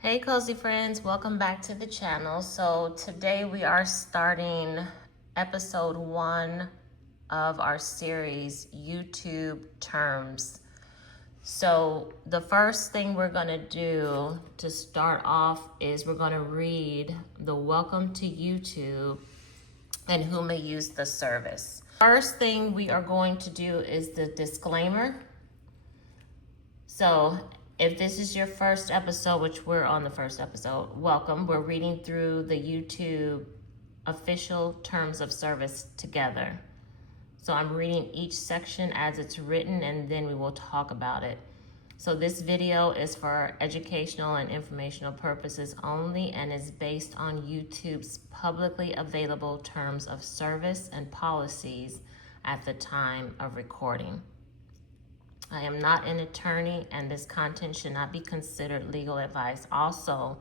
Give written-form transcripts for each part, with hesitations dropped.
Hey cozy friends, welcome back to the channel. So today we are starting episode 1 of our series, YouTube Terms. So the first thing we're going to do to start off is we're going to read the welcome to YouTube and who may use the service. First thing we are going to do is the disclaimer. So if this is your first episode, which we're on the first episode, welcome. We're reading through the YouTube official terms of service together. So I'm reading each section as it's written, and then we will talk about it. So this video is for educational and informational purposes only and is based on YouTube's publicly available terms of service and policies at the time of recording. I am not an attorney, and this content should not be considered legal advice. Also,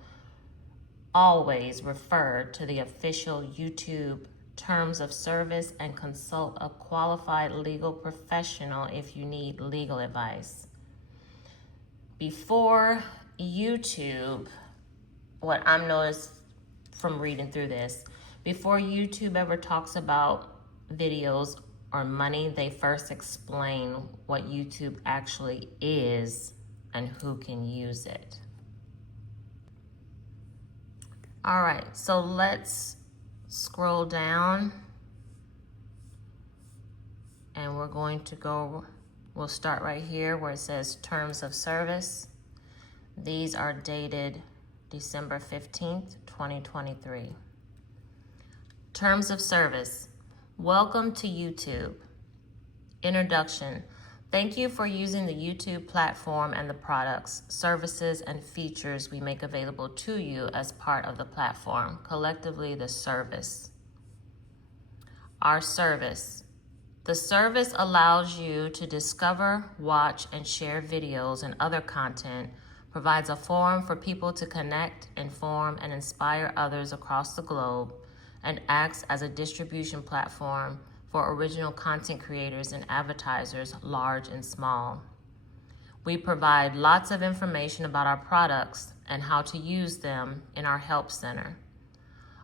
always refer to the official YouTube terms of service and consult a qualified legal professional if you need legal advice. Before YouTube, what I'm noticed from reading through this, before YouTube ever talks about videos or money, they first explain what YouTube actually is and who can use it. All right, so let's scroll down and we'll start right here where it says terms of service. These are dated December 15th, 2023. Terms of service. Welcome to YouTube. Introduction. Thank you for using the YouTube platform and the products, services, and features we make available to you as part of the platform, collectively the service. Our service. The service allows you to discover, watch, and share videos and other content, provides a forum for people to connect, inform, and inspire others across the globe, and acts as a distribution platform for original content creators and advertisers, large and small. We provide lots of information about our products and how to use them in our help center.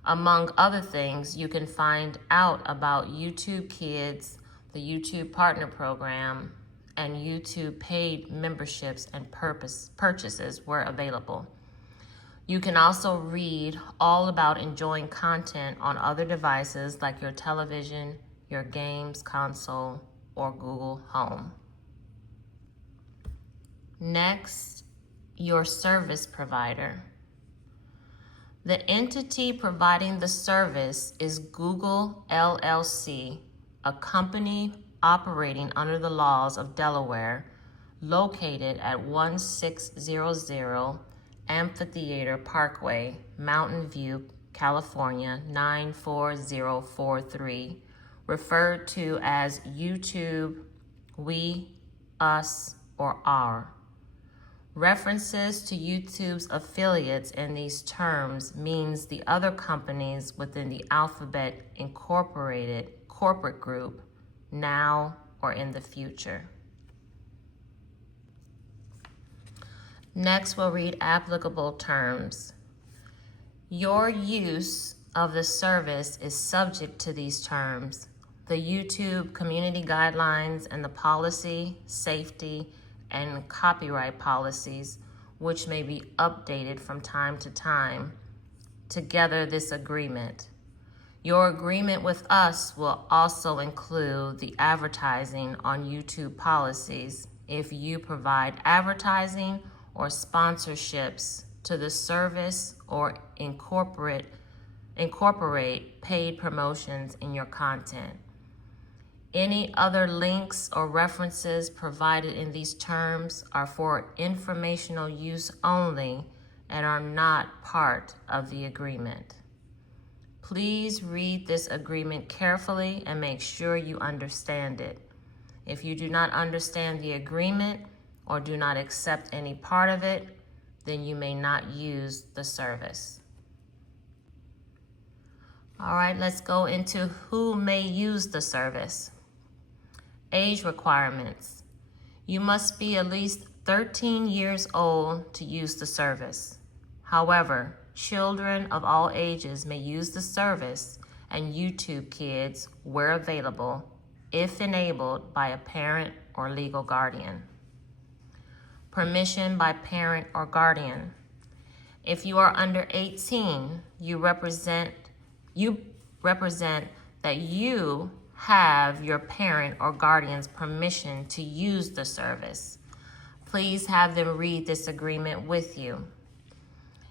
Among other things, you can find out about YouTube Kids, the YouTube Partner Program, and YouTube paid memberships and purchases where available. You can also read all about enjoying content on other devices like your television, your games console, or Google Home. Next, your service provider. The entity providing the service is Google LLC, a company operating under the laws of Delaware, located at 1600 Amphitheater Parkway, Mountain View, California, 94043, referred to as YouTube, we, us, or our. References to YouTube's affiliates in these terms means the other companies within the Alphabet Incorporated corporate group, now or in the future. Next, we'll read applicable terms. Your use of the service is subject to these terms, the YouTube community guidelines, and the policy, safety, and copyright policies, which may be updated from time to time. Together, this agreement. Your agreement with us will also include the advertising on YouTube policies if you provide advertising or sponsorships to the service or incorporate paid promotions in your content. Any other links or references provided in these terms are for informational use only and are not part of the agreement. Please read this agreement carefully and make sure you understand it. If you do not understand the agreement or do not accept any part of it, then you may not use the service. All right, let's go into who may use the service. Age requirements. You must be at least 13 years old to use the service. However, children of all ages may use the service and YouTube Kids where available, if enabled by a parent or legal guardian. Permission by parent or guardian. If you are under 18, you represent that you have your parent or guardian's permission to use the service. Please have them read this agreement with you.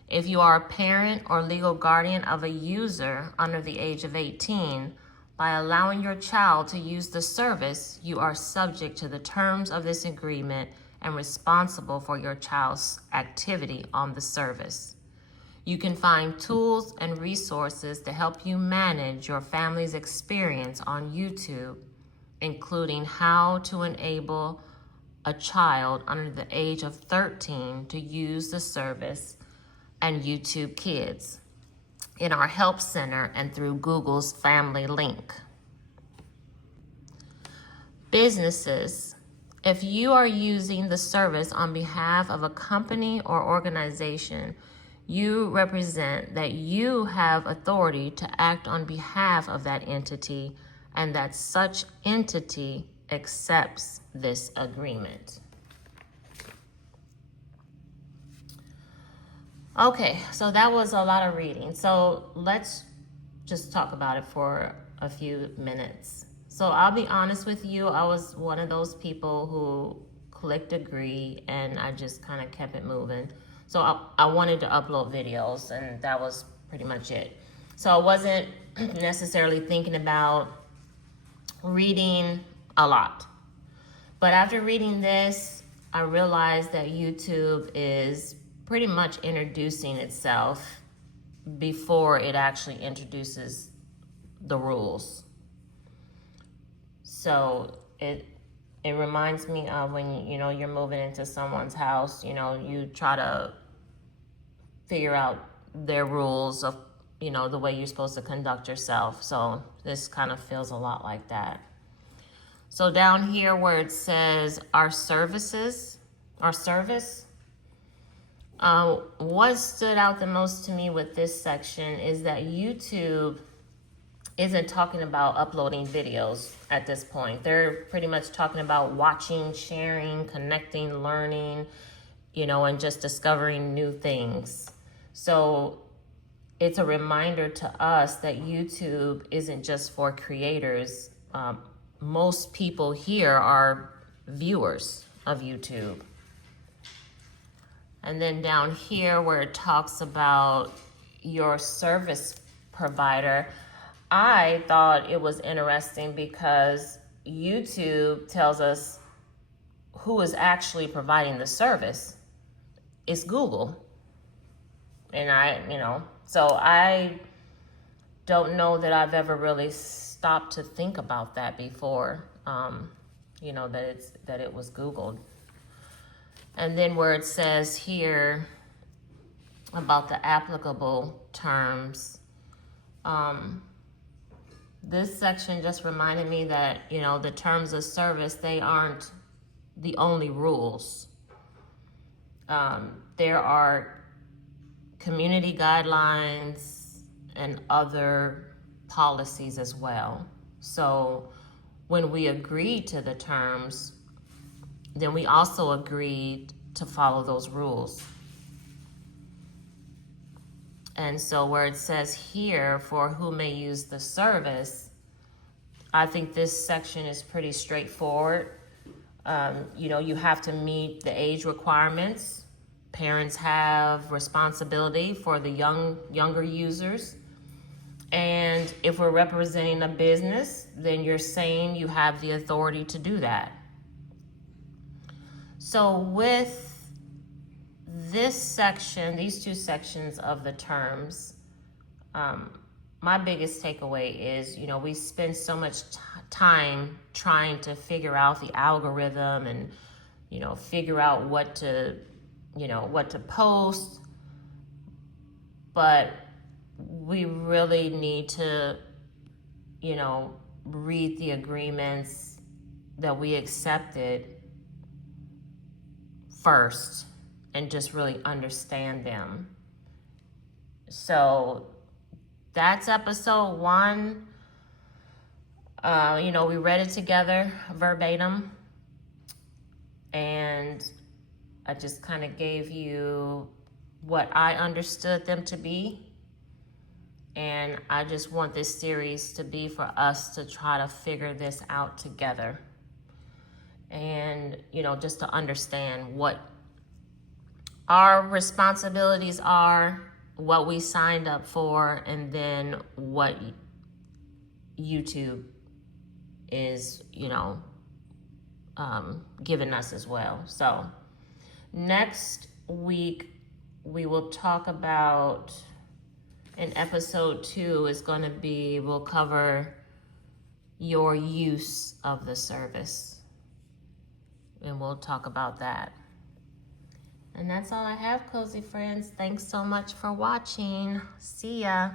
If you are a parent or legal guardian of a user under the age of 18, by allowing your child to use the service, you are subject to the terms of this agreement and responsible for your child's activity on the service. You can find tools and resources to help you manage your family's experience on YouTube, including how to enable a child under the age of 13 to use the service and YouTube Kids in our Help Center and through Google's Family link. Businesses. If you are using the service on behalf of a company or organization, you represent that you have authority to act on behalf of that entity and that such entity accepts this agreement. Okay, so that was a lot of reading. So let's just talk about it for a few minutes. So I'll be honest with you, I was one of those people who clicked agree and I just kind of kept it moving. So I wanted to upload videos and that was pretty much it. So I wasn't necessarily thinking about reading a lot. But after reading this, I realized that YouTube is pretty much introducing itself before it actually introduces the rules. So it reminds me of when you're moving into someone's house, you try to figure out their rules of the way you're supposed to conduct yourself. So this kind of feels a lot like that. So down here where it says our service, what stood out the most to me with this section is that YouTube isn't talking about uploading videos at this point. They're pretty much talking about watching, sharing, connecting, learning, and just discovering new things. So it's a reminder to us that YouTube isn't just for creators. Most people here are viewers of YouTube. And then down here where it talks about your service provider, I thought it was interesting because YouTube tells us who is actually providing the service. It's Google. And so I don't know that I've ever really stopped to think about that before, that it was Googled. And then where it says here about the applicable terms, this section just reminded me that, the terms of service, they aren't the only rules. There are community guidelines and other policies as well. So when we agreed to the terms, then we also agreed to follow those rules. And so where it says here, for who may use the service, I think this section is pretty straightforward. You have to meet the age requirements. Parents have responsibility for the younger users. And if we're representing a business, then you're saying you have the authority to do that. So with this section, these two sections of the terms, my biggest takeaway is, we spend so much time trying to figure out the algorithm and, figure out what to post. But we really need to, read the agreements that we accepted first and just really understand them. So that's episode 1. We read it together verbatim, and I just kind of gave you what I understood them to be. And I just want this series to be for us to try to figure this out together. And, just to understand what our responsibilities are, what we signed up for, and then what YouTube is, giving us as well. So next week, we will talk about, in episode 2 is going to be, we'll cover your use of the service. And we'll talk about that. And that's all I have, cozy friends. Thanks so much for watching. See ya.